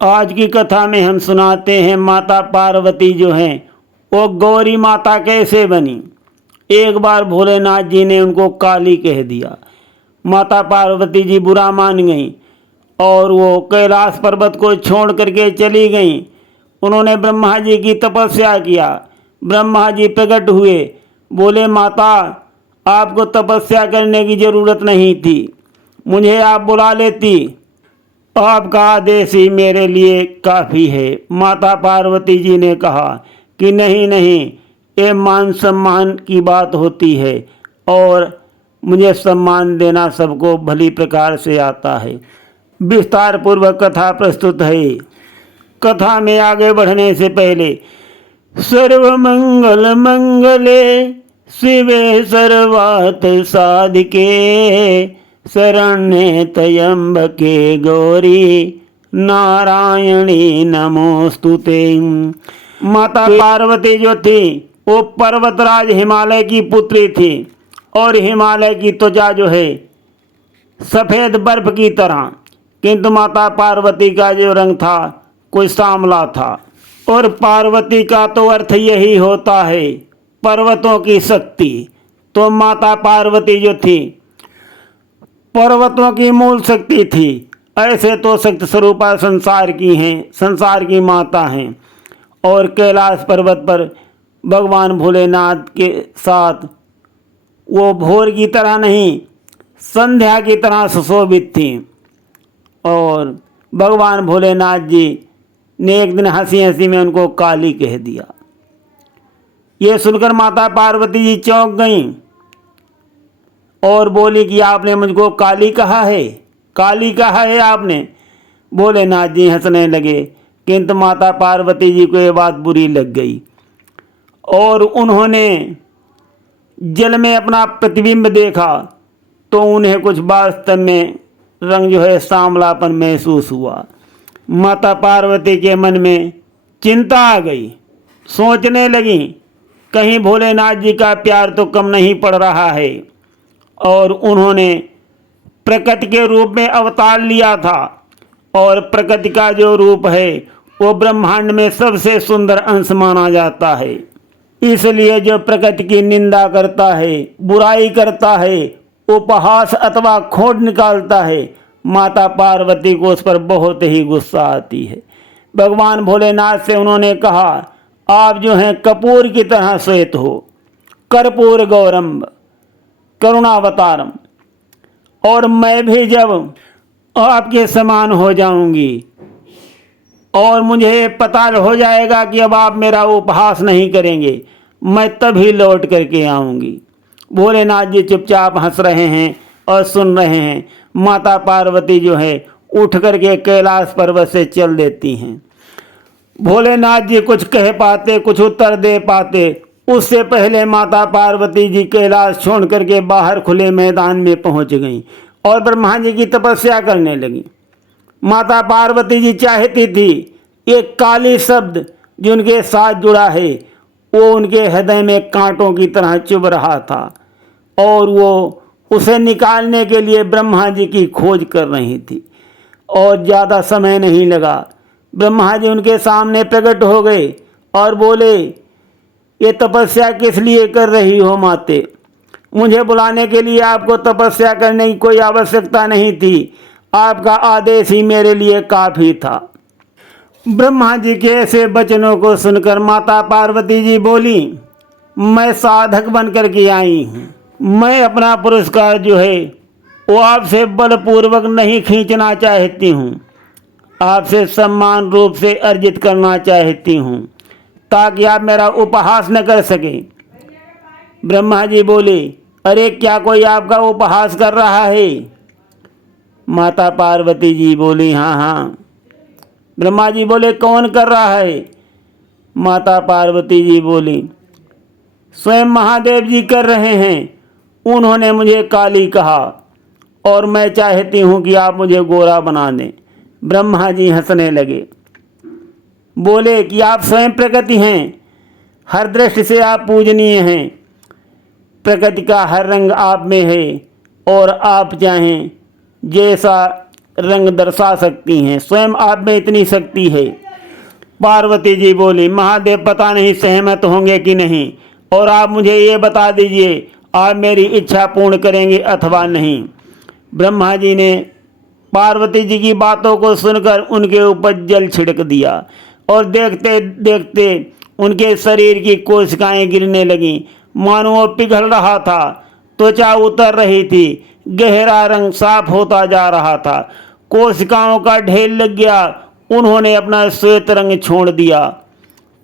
आज की कथा में हम सुनाते हैं माता पार्वती जो हैं वो गौरी माता कैसे बनी। एक बार भोलेनाथ जी ने उनको काली कह दिया। माता पार्वती जी बुरा मान गईं और वो कैलाश पर्वत को छोड़ करके चली गईं। उन्होंने ब्रह्मा जी की तपस्या किया। ब्रह्मा जी प्रकट हुए, बोले माता आपको तपस्या करने की ज़रूरत नहीं थी, मुझे आप बुला लेती, आपका आदेश ही मेरे लिए काफ़ी है। माता पार्वती जी ने कहा कि नहीं नहीं, ये मान सम्मान की बात होती है और मुझे सम्मान देना सबको भली प्रकार से आता है। विस्तार पूर्वक कथा प्रस्तुत है। कथा में आगे बढ़ने से पहले सर्वमंगल मंगले शिवे सर्वार्थ साधिके शरण्ये त्र्यंबके गौरी नारायणी नमोस्तुते। माता पार्वती जो थी वो पर्वतराज हिमालय की पुत्री थी और हिमालय की त्वचा जो है सफ़ेद बर्फ की तरह, किंतु माता पार्वती का जो रंग था कोई सांवला था। और पार्वती का तो अर्थ यही होता है पर्वतों की शक्ति। तो माता पार्वती जो थी पर्वतों की मूल शक्ति थी। ऐसे तो शक्ति स्वरूपा संसार की हैं, संसार की माता हैं। और कैलाश पर्वत पर भगवान भोलेनाथ के साथ वो भोर की तरह नहीं, संध्या की तरह सुशोभित थी। और भगवान भोलेनाथ जी ने एक दिन हंसी हंसी में उनको काली कह दिया। ये सुनकर माता पार्वती जी चौंक गईं और बोली कि आपने मुझको काली कहा है, काली कहा है आपने। भोलेनाथ जी हंसने लगे, किंतु माता पार्वती जी को ये बात बुरी लग गई और उन्होंने जल में अपना प्रतिबिंब देखा तो उन्हें कुछ वास्तव में रंग जो है सांवलापन महसूस हुआ। माता पार्वती के मन में चिंता आ गई। सोचने लगी कहीं भोलेनाथ जी का प्यार तो कम नहीं पड़ रहा है। और उन्होंने प्रकृति के रूप में अवतार लिया था और प्रकृति का जो रूप है वो ब्रह्मांड में सबसे सुंदर अंश माना जाता है। इसलिए जो प्रकृति की निंदा करता है, बुराई करता है, उपहास अथवा खोट निकालता है, माता पार्वती को उस पर बहुत ही गुस्सा आती है। भगवान भोलेनाथ से उन्होंने कहा आप जो हैं कपूर की तरह श्वेत हो, कर्पूर गौरम करुणावतारम, और मैं भी जब आपके समान हो जाऊंगी और मुझे पता हो जाएगा कि अब आप मेरा उपहास नहीं करेंगे, मैं तभी लौट करके आऊंगी। भोलेनाथ जी चुपचाप हंस रहे हैं और सुन रहे हैं। माता पार्वती जो है उठ करके कैलाश पर्वत से चल देती हैं। भोलेनाथ जी कुछ कह पाते, कुछ उत्तर दे पाते, उससे पहले माता पार्वती जी कैलाश छोड़ करके बाहर खुले मैदान में पहुंच गईं और ब्रह्मा जी की तपस्या करने लगी। माता पार्वती जी चाहती थी एक काली शब्द जो उनके साथ जुड़ा है वो उनके हृदय में कांटों की तरह चुभ रहा था और वो उसे निकालने के लिए ब्रह्मा जी की खोज कर रही थी। और ज़्यादा समय नहीं लगा, ब्रह्मा जी उनके सामने प्रकट हो गए और बोले ये तपस्या किस लिए कर रही हो माते? मुझे बुलाने के लिए आपको तपस्या करने की कोई आवश्यकता नहीं थी, आपका आदेश ही मेरे लिए काफ़ी था। ब्रह्मा जी के ऐसे वचनों को सुनकर माता पार्वती जी बोली मैं साधक बन कर के आई हूँ, मैं अपना पुरस्कार जो है वो आपसे बलपूर्वक नहीं खींचना चाहती हूँ, आपसे सम्मान रूप से अर्जित करना चाहती हूँ ताकि आप मेरा उपहास न कर सके। ब्रह्मा जी बोले अरे क्या कोई आपका उपहास कर रहा है? माता पार्वती जी बोली हाँ हाँ। ब्रह्मा जी बोले कौन कर रहा है? माता पार्वती जी बोली स्वयं महादेव जी कर रहे हैं, उन्होंने मुझे काली कहा और मैं चाहती हूँ कि आप मुझे गोरा बना दें। ब्रह्मा जी हंसने लगे, बोले कि आप स्वयं प्रकृति हैं, हर दृष्टि से आप पूजनीय हैं, प्रकृति का हर रंग आप में है और आप चाहें जैसा रंग दर्शा सकती हैं, स्वयं आप में इतनी शक्ति है। पार्वती जी बोली, महादेव पता नहीं सहमत होंगे कि नहीं, और आप मुझे ये बता दीजिए आप मेरी इच्छा पूर्ण करेंगे अथवा नहीं। ब्रह्मा जी ने पार्वती जी की बातों को सुनकर उनके ऊपर जल छिड़क दिया और देखते देखते उनके शरीर की कोशिकाएं गिरने लगीं, मानो वो पिघल रहा था, त्वचा उतर रही थी, गहरा रंग साफ होता जा रहा था, कोशिकाओं का ढेर लग गया, उन्होंने अपना श्वेत रंग छोड़ दिया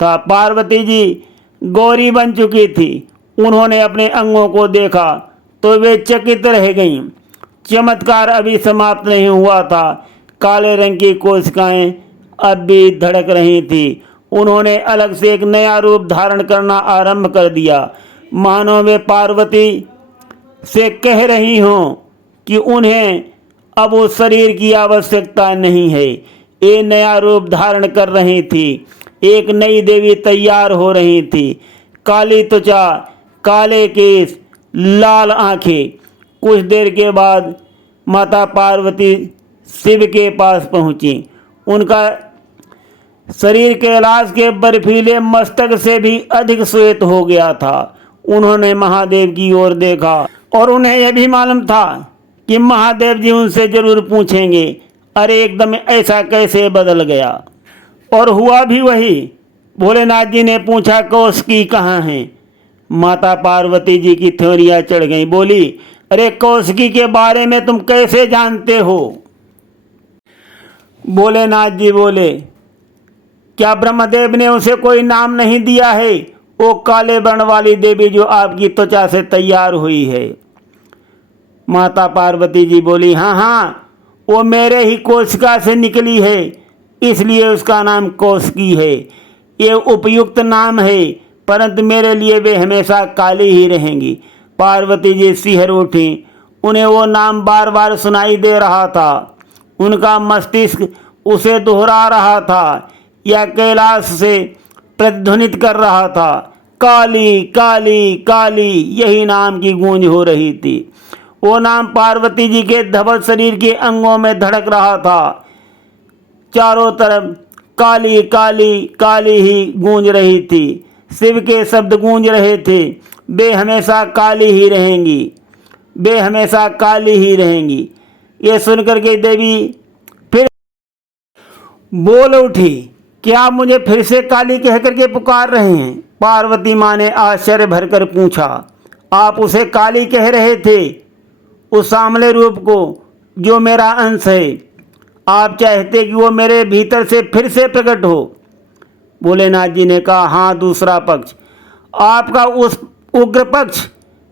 था। पार्वती जी गौरी बन चुकी थी, उन्होंने अपने अंगों को देखा तो वे चकित रह गईं। चमत्कार अभी समाप्त नहीं हुआ था, काले रंग की कोशिकाएं अब भी धड़क रही थी। उन्होंने अलग से एक नया रूप धारण करना आरंभ कर दिया, मानो वे पार्वती से कह रही हों कि उन्हें अब उस शरीर की आवश्यकता नहीं है। ये नया रूप धारण कर रही थी, एक नई देवी तैयार हो रही थी। काली त्वचा, काले केस, लाल आंखें। कुछ देर के बाद माता पार्वती शिव के पास पहुंची। उनका शरीर कैलाश के बर्फीले मस्तक से भी अधिक श्वेत हो गया था। उन्होंने महादेव की ओर देखा और उन्हें यह भी मालूम था कि महादेव जी उनसे जरूर पूछेंगे, अरे एकदम ऐसा कैसे बदल गया। और हुआ भी वही। भोलेनाथ जी ने पूछा, कौशिकी कहाँ है। माता पार्वती जी की थोरियां चढ़ गई, बोली, अरे कौशिकी के बारे में तुम कैसे जानते हो। भोलेनाथ जी बोले, क्या ब्रह्मदेव ने उसे कोई नाम नहीं दिया है, वो काले वर्ण वाली देवी जो आपकी त्वचा से तैयार हुई है। माता पार्वती जी बोली, हाँ हाँ, वो मेरे ही कोशिका से निकली है, इसलिए उसका नाम कौशिकी है। ये उपयुक्त नाम है, परंतु मेरे लिए वे हमेशा काली ही रहेंगी। पार्वती जी सिहर उठी, उन्हें वो नाम बार बार सुनाई दे रहा था। उनका मस्तिष्क उसे दोहरा रहा था या कैलाश से प्रतिध्वनित कर रहा था। काली काली काली, यही नाम की गूंज हो रही थी। वो नाम पार्वती जी के धवल शरीर के अंगों में धड़क रहा था। चारों तरफ काली काली काली ही गूंज रही थी। शिव के शब्द गूंज रहे थे, वे हमेशा काली ही रहेंगी, वे हमेशा काली ही रहेंगी। ये सुनकर के देवी फिर बोल उठी, क्या आप मुझे फिर से काली कह करके पुकार रहे हैं। पार्वती माँ ने आश्चर्य भरकर पूछा, आप उसे काली कह रहे थे, उस सामले रूप को जो मेरा अंश है, आप चाहते कि वो मेरे भीतर से फिर से प्रकट हो। भोलेनाथ जी ने कहा, हाँ, दूसरा पक्ष, आपका उस उग्र पक्ष।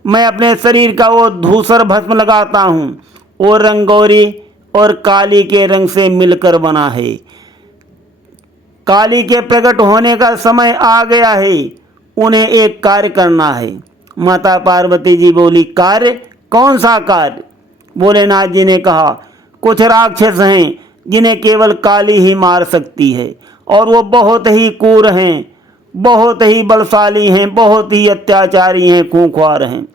मैं अपने शरीर का वो धूसर भस्म लगाता हूँ, वो रंग गौरी और काली के रंग से मिलकर बना है। काली के प्रकट होने का समय आ गया है, उन्हें एक कार्य करना है। माता पार्वती जी बोली, कार्य? कौन सा कार्य। भोलेनाथ जी ने कहा, कुछ राक्षस हैं जिन्हें केवल काली ही मार सकती है, और वो बहुत ही क्रूर हैं, बहुत ही बलशाली हैं, बहुत ही अत्याचारी हैं, खूंखार हैं।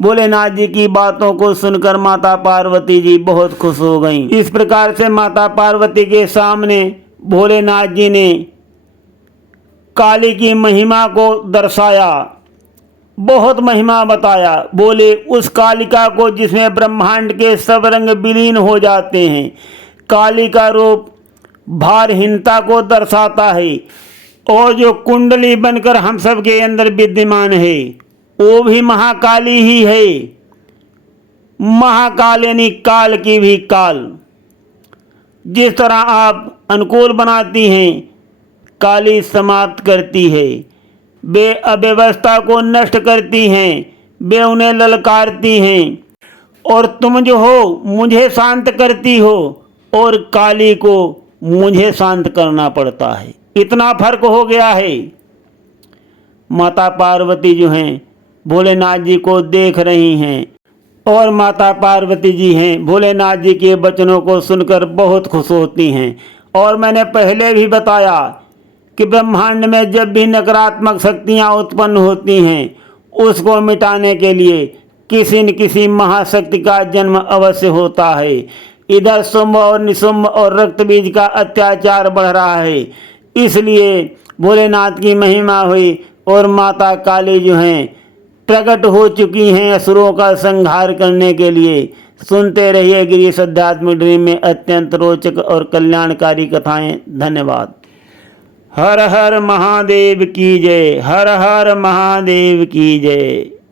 भोलेनाथ जी की बातों को सुनकर माता पार्वती जी बहुत खुश हो गईं। इस प्रकार से माता पार्वती के सामने भोलेनाथ जी ने काली की महिमा को दर्शाया, बहुत महिमा बताया। बोले, उस कालिका को जिसमें ब्रह्मांड के सब रंग विलीन हो जाते हैं। काली का रूप भारहीनता को दर्शाता है, और जो कुंडली बनकर हम सब के अंदर विद्यमान है वो भी महाकाली ही है। महाकाल यानी काल की भी काल। जिस तरह आप अनुकूल बनाती हैं, काली समाप्त करती है। वे अव्यवस्था को नष्ट करती हैं, वे उन्हें ललकारती हैं, और तुम जो हो मुझे शांत करती हो, और काली को मुझे शांत करना पड़ता है। इतना फर्क हो गया है। माता पार्वती जो हैं भोलेनाथ जी को देख रही हैं, और माता पार्वती जी हैं भोलेनाथ जी के वचनों को सुनकर बहुत खुश होती हैं। और मैंने पहले भी बताया कि ब्रह्मांड में जब भी नकारात्मक शक्तियाँ उत्पन्न होती हैं, उसको मिटाने के लिए किसी न किसी महाशक्ति का जन्म अवश्य होता है। इधर शुंभ और निशुंभ और रक्त बीज का अत्याचार बढ़ रहा है। इसलिए भोलेनाथ की महिमा हुई और माता काली जो हैं प्रकट हो चुकी हैं असुरों का संहार करने के लिए। सुनते रहिए गिरीश अध्यात्म ड्रीम में अत्यंत रोचक और कल्याणकारी कथाएं। धन्यवाद। हर हर महादेव की जय। हर हर महादेव की जय।